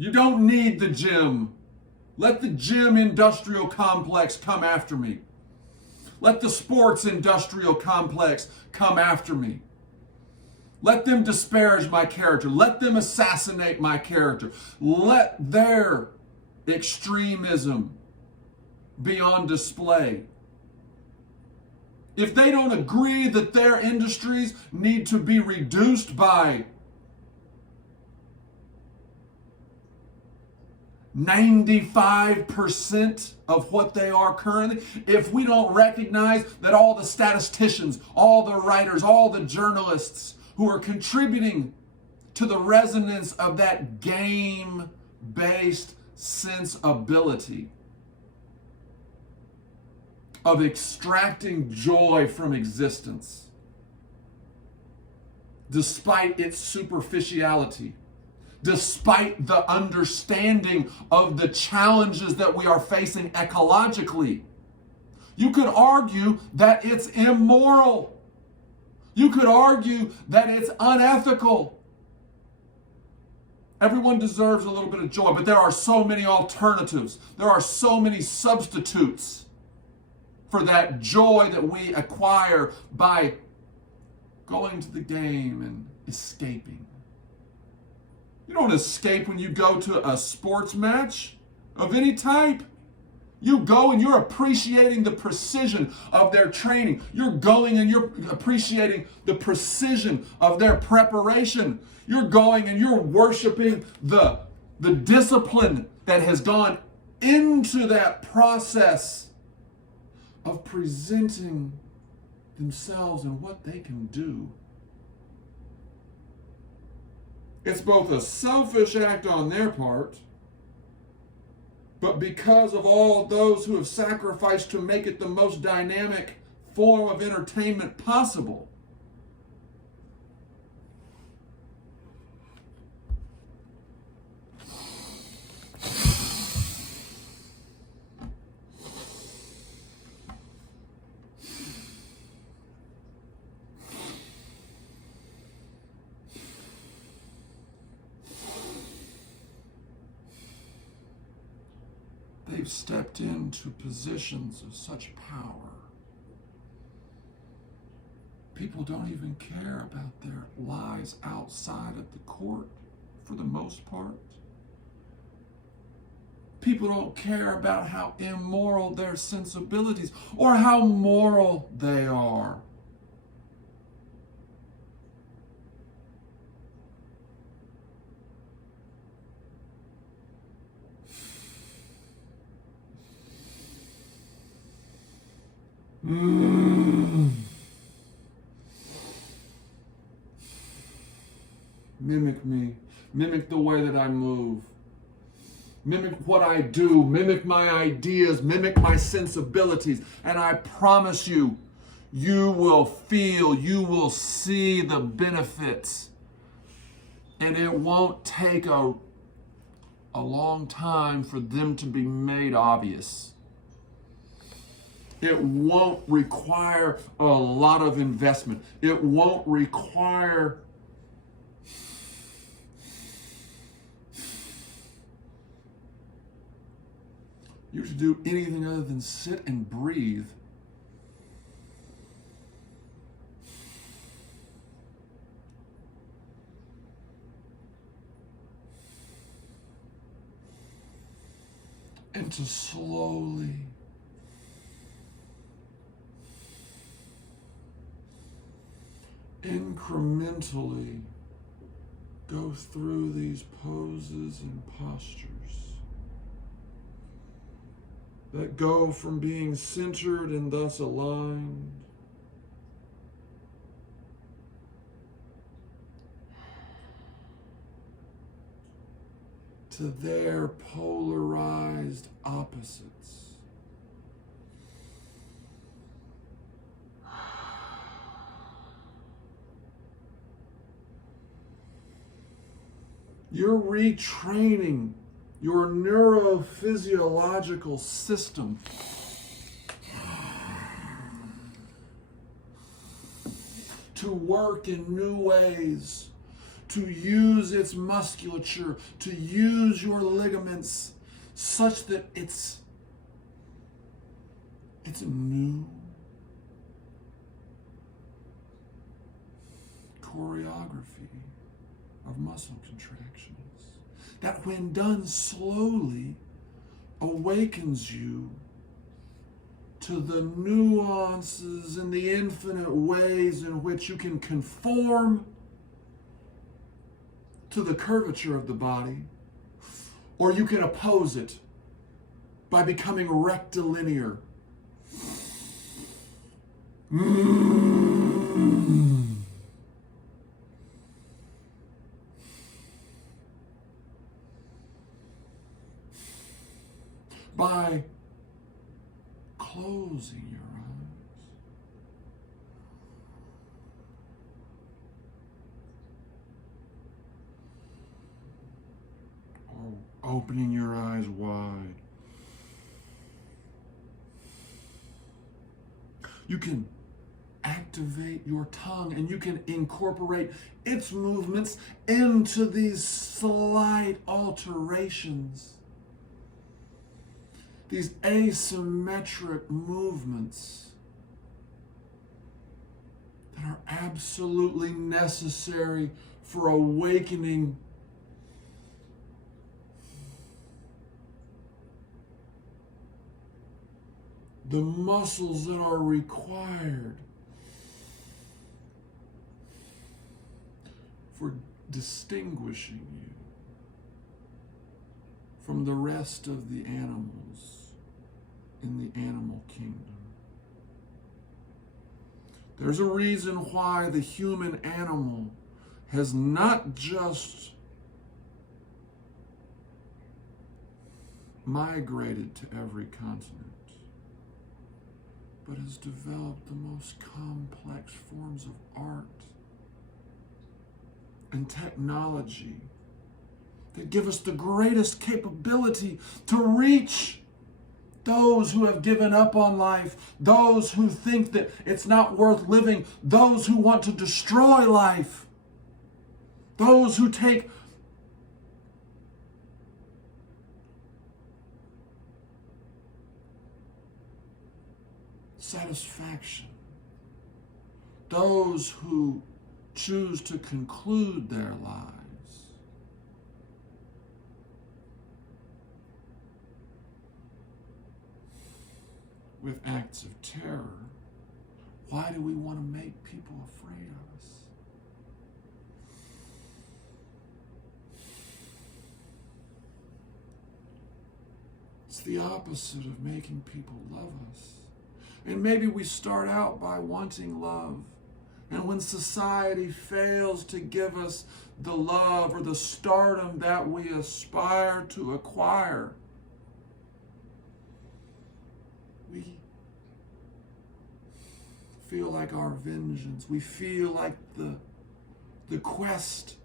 You don't need the gym. Let the gym industrial complex come after me. Let the sports industrial complex come after me. Let them disparage my character. Let them assassinate my character. Let their extremism be on display. If they don't agree that their industries need to be reduced by 95% of what they are currently, if we don't recognize that all the statisticians, all the writers, all the journalists who are contributing to the resonance of that game-based sensibility of extracting joy from existence, despite its superficiality, despite the understanding of the challenges that we are facing ecologically. You could argue that it's immoral. You could argue that it's unethical. Everyone deserves a little bit of joy, but there are so many alternatives. There are so many substitutes for that joy that we acquire by going to the game and escaping. You don't escape when you go to a sports match of any type. You go and you're appreciating the precision of their training. You're going and you're appreciating the precision of their preparation. You're going and you're worshiping the discipline that has gone into that process of presenting themselves and what they can do. It's both a selfish act on their part, but because of all those who have sacrificed to make it the most dynamic form of entertainment possible. They've stepped into positions of such power. People don't even care about their lives outside of the court for the most part. People don't care about how immoral their sensibilities or how moral they are. Mimic me. Mimic the way that I move. Mimic what I do. Mimic my ideas. Mimic my sensibilities. And I promise you, you will feel, you will see the benefits. And it won't take a long time for them to be made obvious. It won't require a lot of investment. It won't require you to do anything other than sit and breathe. And to slowly incrementally go through these poses and postures that go from being centered and thus aligned to their polarized opposites. You're retraining your neurophysiological system to work in new ways, to use its musculature, to use your ligaments such that it's a new choreography of muscle contractions that, when done slowly, awakens you to the nuances and the infinite ways in which you can conform to the curvature of the body, or you can oppose it by becoming rectilinear. By closing your eyes. Or opening your eyes wide. You can activate your tongue and you can incorporate its movements into these slight alterations. These asymmetric movements that are absolutely necessary for awakening the muscles that are required for distinguishing you from the rest of the animals in the animal kingdom. There's a reason why the human animal has not just migrated to every continent, but has developed the most complex forms of art and technology that give us the greatest capability to reach those who have given up on life, those who think that it's not worth living, those who want to destroy life, those who take satisfaction, those who choose to conclude their lives with acts of terror. Why do we want to make people afraid of us? It's the opposite of making people love us. And maybe we start out by wanting love. And when society fails to give us the love or the stardom that we aspire to acquire, we feel like our vengeance. We feel like the quest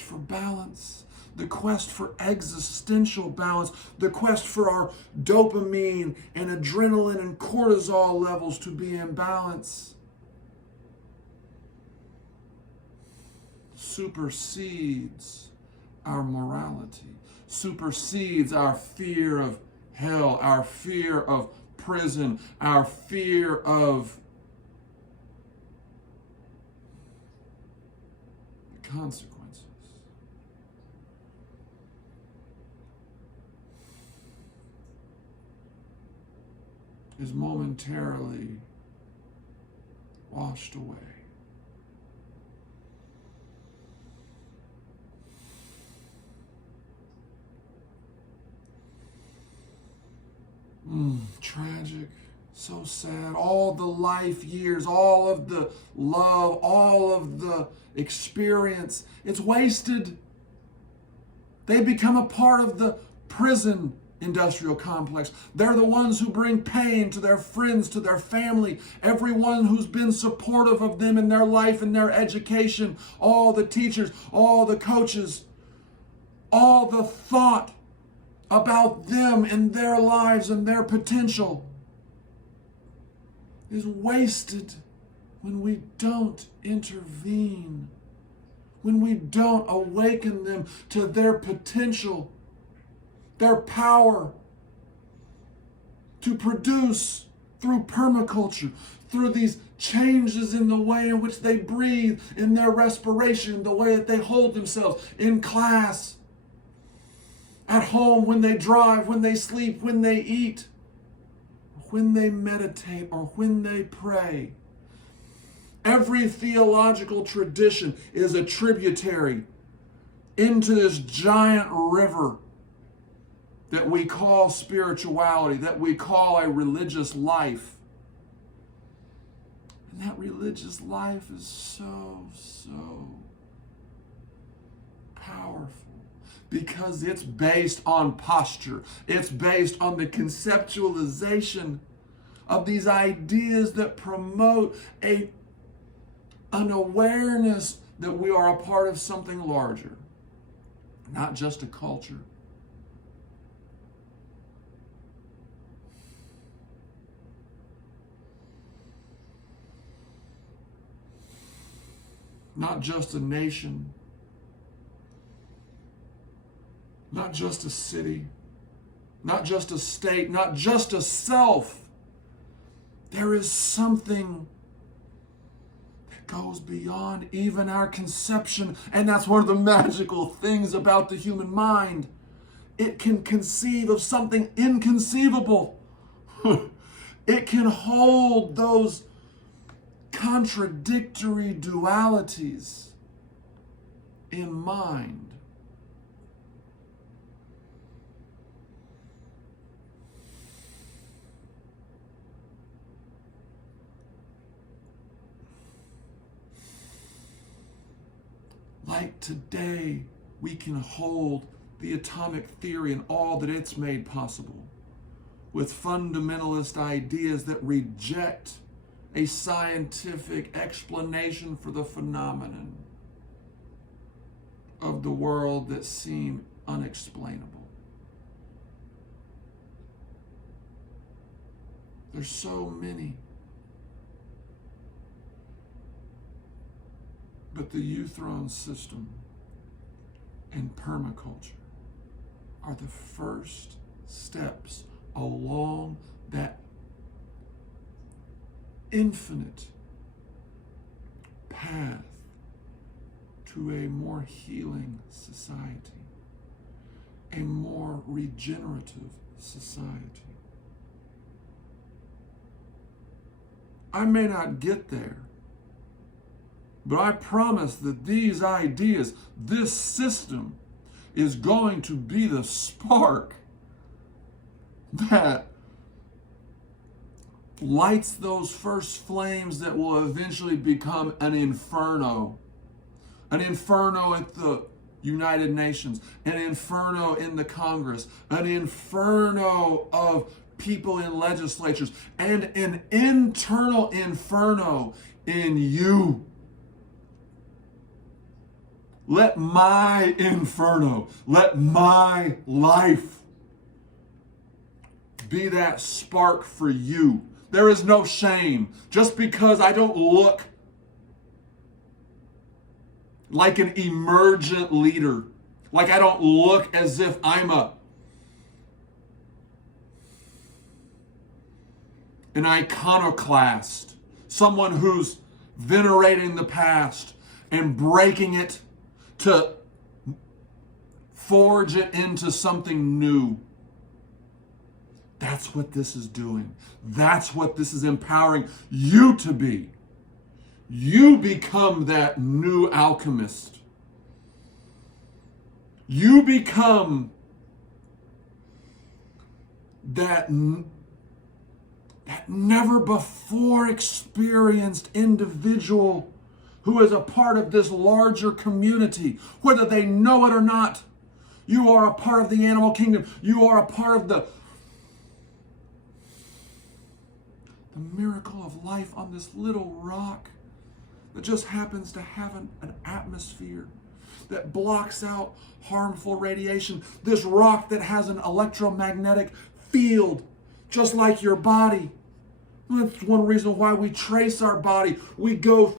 for balance, the quest for existential balance, the quest for our dopamine and adrenaline and cortisol levels to be in balance, supersedes our morality, supersedes our fear of hell, our fear of prison, our fear of the consequences. Is momentarily washed away. Tragic, so sad. All the life years, all of the love, all of the experience, it's wasted. They become a part of the prison industrial complex. They're the ones who bring pain to their friends, to their family, everyone who's been supportive of them in their life and their education, all the teachers, all the coaches, all the thought about them and their lives and their potential. is wasted when we don't intervene, when we don't awaken them to their potential, their power to produce through permaculture, through these changes in the way in which they breathe, in their respiration, the way that they hold themselves in class, at home, when they drive, when they sleep, when they eat, when they meditate, or when they pray. Every theological tradition is a tributary into this giant river that we call spirituality, that we call a religious life. And that religious life is so powerful because it's based on posture. It's based on the conceptualization of these ideas that promote an awareness that we are a part of something larger, not just a culture. Not just a nation, not just a city, not just a state, not just a self. There is something that goes beyond even our conception, and that's one of the magical things about the human mind. It can conceive of something inconceivable. It can hold those contradictory dualities in mind. Like today, we can hold the atomic theory and all that it's made possible with fundamentalist ideas that reject a scientific explanation for the phenomenon of the world that seem unexplainable. There's so many. But the iThrones system and permaculture are the first steps along that infinite path to a more healing society, a more regenerative society. I may not get there, but I promise that these ideas, this system, is going to be the spark that lights those first flames that will eventually become an inferno. An inferno at the United Nations, an inferno in the Congress, an inferno of people in legislatures, and an internal inferno in you. Let my inferno, let my life be that spark for you. There is no shame. Just because I don't look like an emergent leader, like I don't look as if I'm an iconoclast, someone who's venerating the past and breaking it to forge it into something new. That's what this is doing. That's what this is empowering you to be. You become that new alchemist. You become that never before experienced individual who is a part of this larger community, whether they know it or not. You are a part of the animal kingdom. You are a part of the miracle of life on this little rock that just happens to have an atmosphere that blocks out harmful radiation. This rock that has an electromagnetic field, just like your body, That's one reason why we trace our body. We go